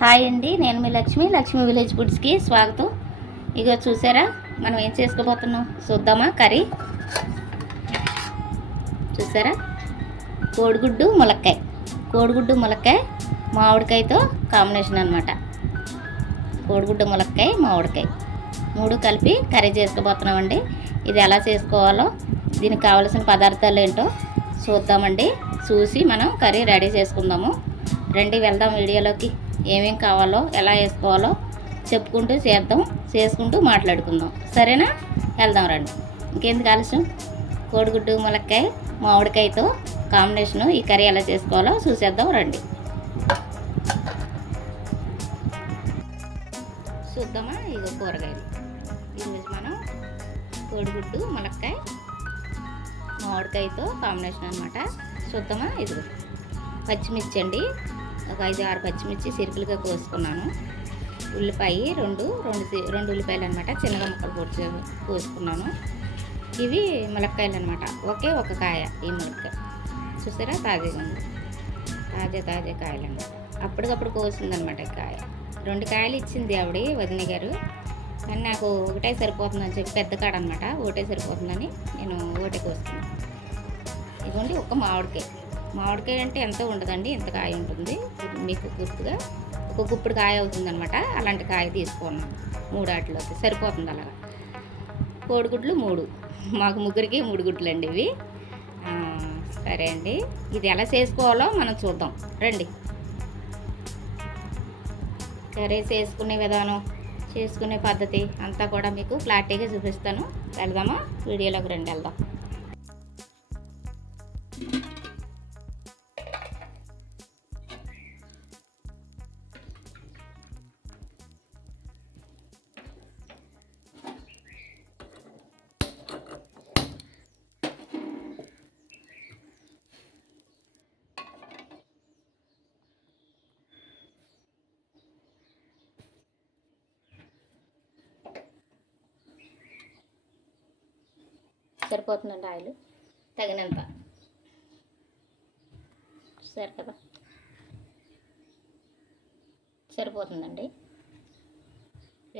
Hi అండి నేను మీ లక్ష్మి లక్ష్మి విలేజ్ ఫుడ్స్కి స్వాగతం. ఇగో చూసారా మనం ఏం చేసుకోబోతున్నాం? చూద్దామా కర్రీ? చూసారా? కోడిగుడ్డు ములక్కాయ. కోడిగుడ్డు ములక్కాయ మామిడికాయతో కాంబినేషన్ అనమాట కోడిగుడ్డు ములక్కాయ మామిడికాయ. మూడు కలిపి కర్రీ చేసుకోబోతున్నామండి. ఇది ఎలా చేసుకోవాలో దీనికి కావలసిన పదార్థాలు ఏంటో చూద్దామండి. చూసి మనం కర్రీ రెడీ చేసుకుందాము. రండి వెళ్దాం వీడియోలోకి. ఏమేం కావాలో ఎలా వేసుకోవాలో చెప్పుకుంటూ చేద్దాం చేసుకుంటూ మాట్లాడుకుందాం. సరేనా? వెళ్దాం రండి. ఇంకెందుకు ఆలస్యం? కోడిగుడ్డు ములక్కాయ మామిడికాయతో కాంబినేషను ఈ కర్రీ ఎలా చేసుకోవాలో చూసేద్దాం రండి. చూద్దామా? ఇది కూరగాయలు. ఈరోజు మనం కోడిగుడ్డు ములక్కాయ మామిడికాయతో కాంబినేషన్ అనమాట చూద్దామా? ఇది పచ్చిమిర్చి అండి. ఒక ఐదు ఆరు పచ్చిమిర్చి సిరుకులుగా కోసుకున్నాను. ఉల్లిపాయ రెండు రెండు రెండు ఉల్లిపాయలు అనమాట చిన్నగా ముక్కలు పొడిచి కోసుకున్నాను. ఇవి ములక్కాయలు అనమాట ఒకే ఒక కాయ ఈ ములక్కాయ. చూసారా? తాజాగా ఉంది. తాజా తాజా కాయలు అనమాట అప్పటికప్పుడు కోసిందనమాట ఈ కాయ. రెండు కాయలు ఇచ్చింది ఆవిడ వదిన గారు. కానీ నాకు ఒకటే సరిపోతుందని చెప్పి పెద్ద కాడ అనమాట ఒకటే సరిపోతుందని నేను ఒకటే కోసుకున్నాను. ఇదిగోండి ఒక మామిడికాయ. మామిడికాయ అంటే ఎంతో ఉండదండి? ఇంత కాయ ఉంటుంది. మీకు గుర్తుగా ఒక గుప్పుడు కాయ అవుతుంది అనమాట అలాంటి కాయ తీసుకున్నాను మూడు ఆటలోకి సరిపోతుంది అలాగా. కోడిగుడ్లు మూడు. మాకు ముగ్గురికి మూడు గుడ్లు అండి ఇవి సరే అండి. ఇది ఎలా చేసుకోవాలో మనం చూద్దాం. రండి. కర్రీ చేసుకునే విధానం చేసుకునే పద్ధతి అంతా కూడా మీకు ఫ్లాటీగా చూపిస్తాను. వెళ్దామా? వీడియోలోకి రండి వెళ్దాం. సరిపోతుందండి ఆయిల్ తగినంత. సరే కదా. సరిపోతుందండి.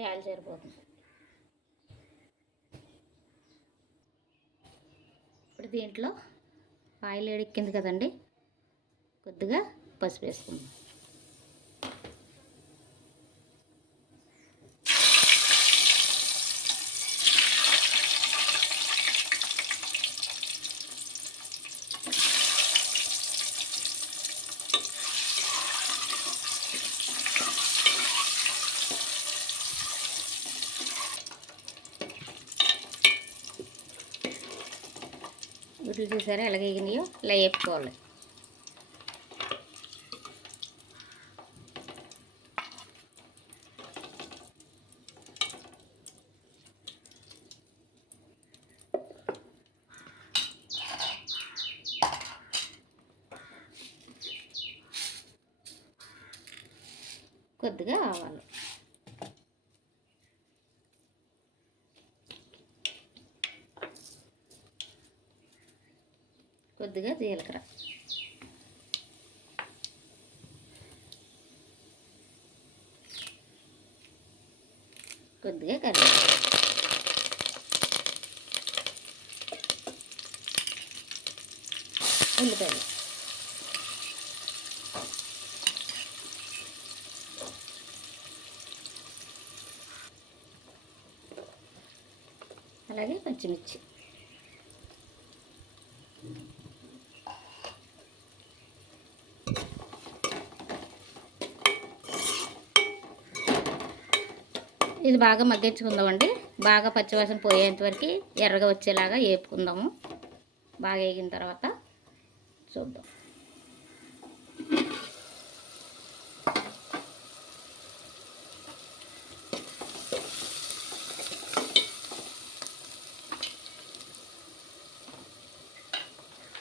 ఆయిల్ సరిపోతుంది. ఇప్పుడు దీంట్లో ఆయిల్ ఎడిక్కింది కదండి. కొద్దిగా పసుపు వేసుకుందాం. గుడ్లు చూసారా? ఎలాగ ఎగినాయో? ఇలా వేపుకోవాలి. కొద్దిగా ఆవాలు. కొద్దిగా జీలకర్ర. కొద్దిగా కర్రీ ఉల్లిపాయలు. అలాగే పచ్చిమిర్చి. ఇది బాగా మగ్గించుకుందామండి. బాగా పచ్చివాసన పోయేంత వరకు ఎర్రగా వచ్చేలాగా వేపుకుందాము బాగా వేగిన తర్వాత చూద్దాం.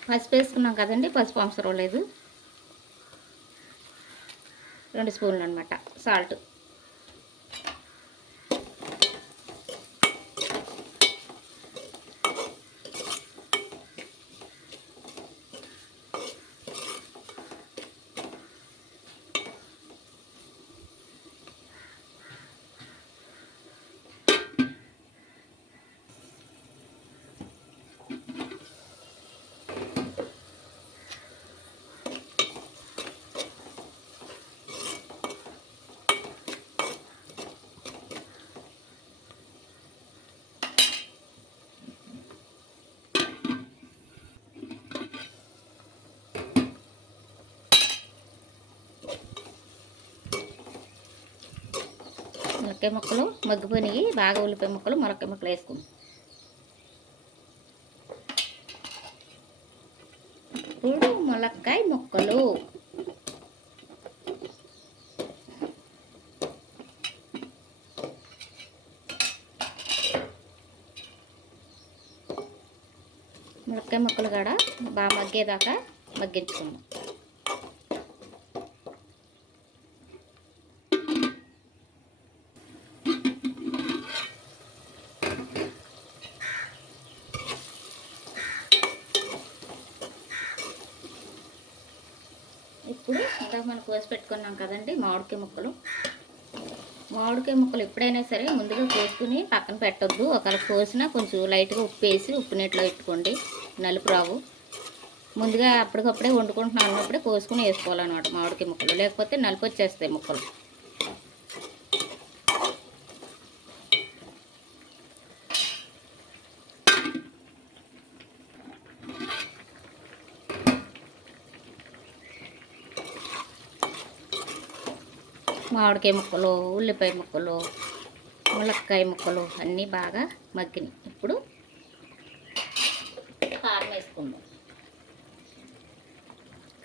పసుపు వేసుకున్నాం కదండి పసుపు అవసరం లేదు రెండు స్పూన్లు అనమాట సాల్ట్. ములక్కాయ ముక్కలు మగ్గిపోయినాయి బాగా ఉల్లిపాయ ముక్కలు ములక్కాయ ముక్కలు వేసుకుందాం. ఇప్పుడు ములక్కాయ ముక్కలు. ములక్కాయ ముక్కలు కూడా బాగా మగ్గేదాకా మగ్గించుకుందాం ఇప్పుడు ఇందాక మనం కోసి పెట్టుకున్నాం కదండి మామిడికాయ ముక్కలు. మామిడికాయ ముక్కలు ఎప్పుడైనా సరే ముందుగా కోసుకుని పక్కన పెట్టొద్దు. ఒకవేళ కోసినా కొంచెం లైట్గా ఉప్పు వేసి ఉప్పు నీటిలో పెట్టుకోండి. నలుపు రావు. ముందుగా అప్పటికప్పుడే వండుకుంటున్నాం అన్నప్పుడే కోసుకుని వేసుకోవాలన్నమాట మామిడికాయ ముక్కలు. లేకపోతే నలుపు వచ్చేస్తాయి ముక్కలు. మామిడికాయ ముక్కలు ఉల్లిపాయ ముక్కలు ములక్కాయ ముక్కలు అన్నీ బాగా మగ్గినాయి. ఇప్పుడు కారం వేసుకుందాం.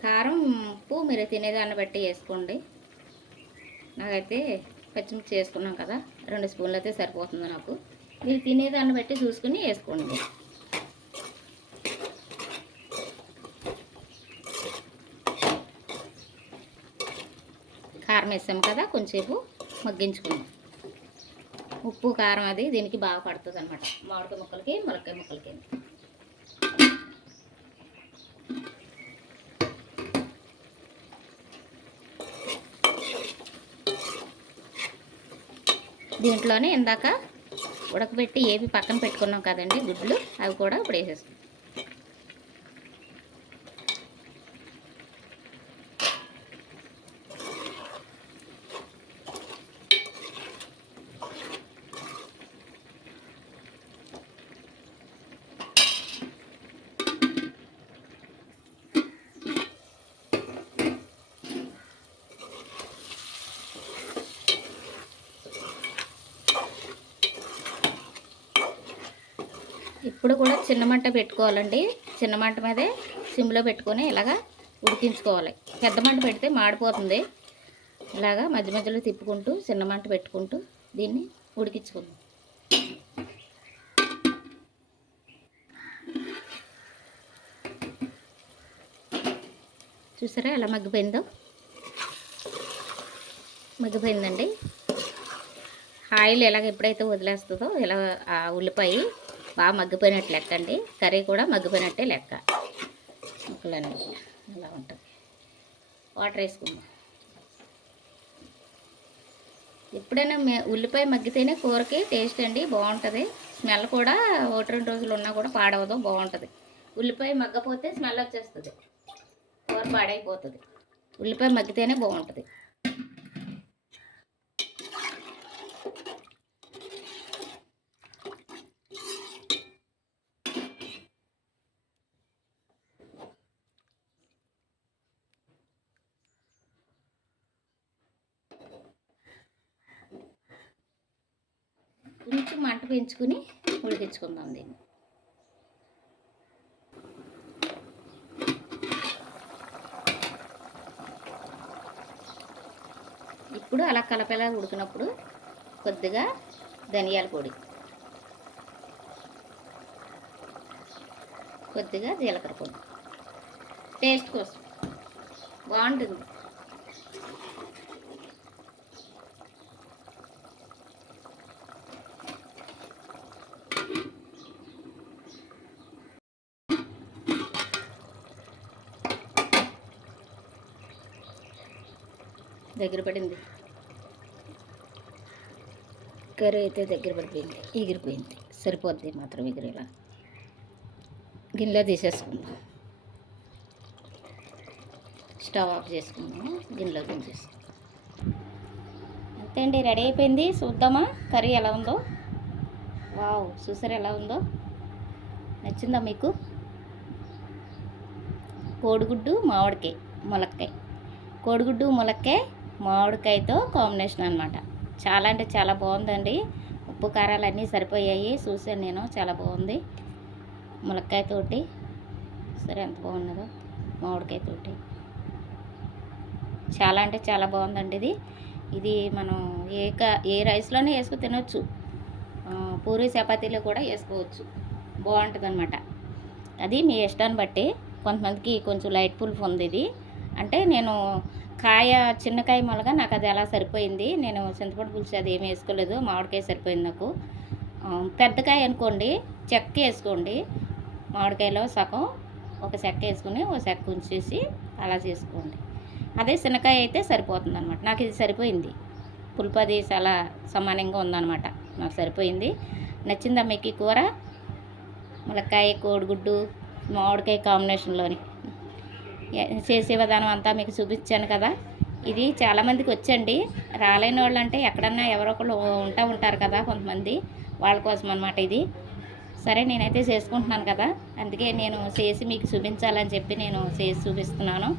కారం ఉప్పు మీరు తినేదాన్ని బట్టి వేసుకోండి. నాకైతే పచ్చిమిర్చి వేసుకున్నాం కదా రెండు స్పూన్లు అయితే సరిపోతుంది నాకు. మీరు తినేదాన్ని బట్టి చూసుకుని వేసుకోండి. కారం వేసాము కదా కొంచెంసేపు మగ్గించుకున్నాం ఉప్పు కారం అది దీనికి బాగా పడుతుంది అనమాట మామిడికాయ ముక్కలకి ములక్కాయ ముక్కలకి. దీంట్లోనే ఇందాక ఉడకబెట్టి ఏవి పక్కన పెట్టుకున్నాం కదండి గుడ్లు అవి కూడా ఇప్పుడు వేసేస్తాం. ఇప్పుడు కూడా చిన్న మంట పెట్టుకోవాలండి. చిన్న మంట మీదే సిమ్లో పెట్టుకొని ఇలాగా ఉడికించుకోవాలి. పెద్ద మంట పెడితే మాడిపోతుంది. ఇలాగా మధ్య మధ్యలో తిప్పుకుంటూ చిన్న మంట పెట్టుకుంటూ దీన్ని ఉడికించుకుందాం. చూసారా ఎలా మగ్గిపోయిందో? మగ్గిపోయిందండి. ఆయిల్ ఎలాగ ఎప్పుడైతే వదిలేస్తుందో ఇలా ఆ ఉల్లిపాయ బాగా మగ్గిపోయినట్టు లెక్క అండి. కర్రీ కూడా మగ్గిపోయినట్టే లెక్క. ముక్కలన్నీ ఇలా ఉంటుంది వాటర్ వేసుకుందాం. ఎప్పుడైనా మే ఉల్లిపాయ మగ్గితేనే కూరకి టేస్ట్ అండి బాగుంటుంది. స్మెల్ కూడా ఒకటి రెండు రోజులు ఉన్నా కూడా పాడవదు బాగుంటుంది. ఉల్లిపాయ మగ్గపోతే స్మెల్ వచ్చేస్తుంది. కూర పాడైపోతుంది. ఉల్లిపాయ మగ్గితేనే బాగుంటుంది. కొంచెం మంట పెంచుకుని ఉడికించుకుందాం దీన్ని. ఇప్పుడు అలా కలపేలా ఉడికినప్పుడు కొద్దిగా ధనియాల పొడి కొద్దిగా జీలకర్ర పొడి. టేస్ట్ కోసం. బాగుంటుంది. దగ్గర పడింది. కర్రీ అయితే దగ్గర పడిపోయింది ఎగిరిపోయింది. సరిపోద్ది మాత్రం ఎగిరేలా. గిన్నెలో తీసేసుకుందాం స్టవ్ ఆఫ్ చేసుకుందాం గిన్నెలో దించేసుకుందాం అంతే అండి రెడీ అయిపోయింది. చూద్దామా కర్రీ ఎలా ఉందో. వావ్ చూసారు ఎలా ఉందో. నచ్చిందా మీకు? కోడిగుడ్డు మామిడికాయ ములక్కాయ. కోడిగుడ్డు ములక్కాయ మామిడికాయతో కాంబినేషన్ అనమాట చాలా అంటే చాలా బాగుందండి. ఉప్పు కారాలు అన్నీ సరిపోయాయి. చూసాను నేను చాలా బాగుంది. ములక్కాయతోటి సరే ఎంత బాగున్నదో. మామిడికాయతోటి చాలా అంటే చాలా బాగుందండి ఇది. ఇది మనం ఏ క ఏ రైస్లోనే వేసుకు తినొచ్చు. పూరి చపాతీలో కూడా వేసుకోవచ్చు. బాగుంటుంది అనమాట అది మీ ఇష్టాన్ని బట్టి కొంతమందికి కొంచెం లైట్ పులుపు ఉంది ఇది. అంటే నేను కాయ చిన్నకాయ మొలగ నాకు అది అలా సరిపోయింది. నేను చింతపండు పులుసు అది ఏమి వేసుకోలేదు. మామిడికాయ సరిపోయింది నాకు. పెద్దకాయ అనుకోండి చెక్క వేసుకోండి. మామిడికాయలో సగం ఒక చెక్క వేసుకుని ఒక చెక్క ఉంచేసి అలా చేసుకోండి. అదే చిన్నకాయ అయితే సరిపోతుంది అనమాట నాకు ఇది సరిపోయింది. పులుపు అది చాలా సమానంగా ఉందన్నమాట. నాకు సరిపోయింది. నచ్చిందా మీకు కూర? ములక్కాయ కోడిగుడ్డు మామిడికాయ కాంబినేషన్లోని. చేసే విధానం అంతా మీకు చూపించాను కదా. ఇది చాలామందికి వచ్చండి. రాలేని వాళ్ళు అంటే ఎక్కడన్నా ఎవరో ఒకళ్ళు ఉంటా ఉంటారు కదా కొంతమంది. వాళ్ళ కోసం అనమాట ఇది. సరే నేనైతే చేసుకుంటున్నాను కదా. అందుకే నేను చేసి మీకు చూపించాలని చెప్పి నేను చేసి చూపిస్తున్నాను.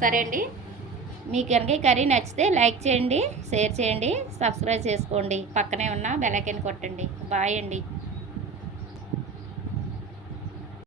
సరే అండి. మీకు కనుక ఈ కర్రీ నచ్చితే లైక్ చేయండి షేర్ చేయండి సబ్స్క్రైబ్ చేసుకోండి. పక్కనే ఉన్న బెల్ కొట్టండి. బాయ్ అండి.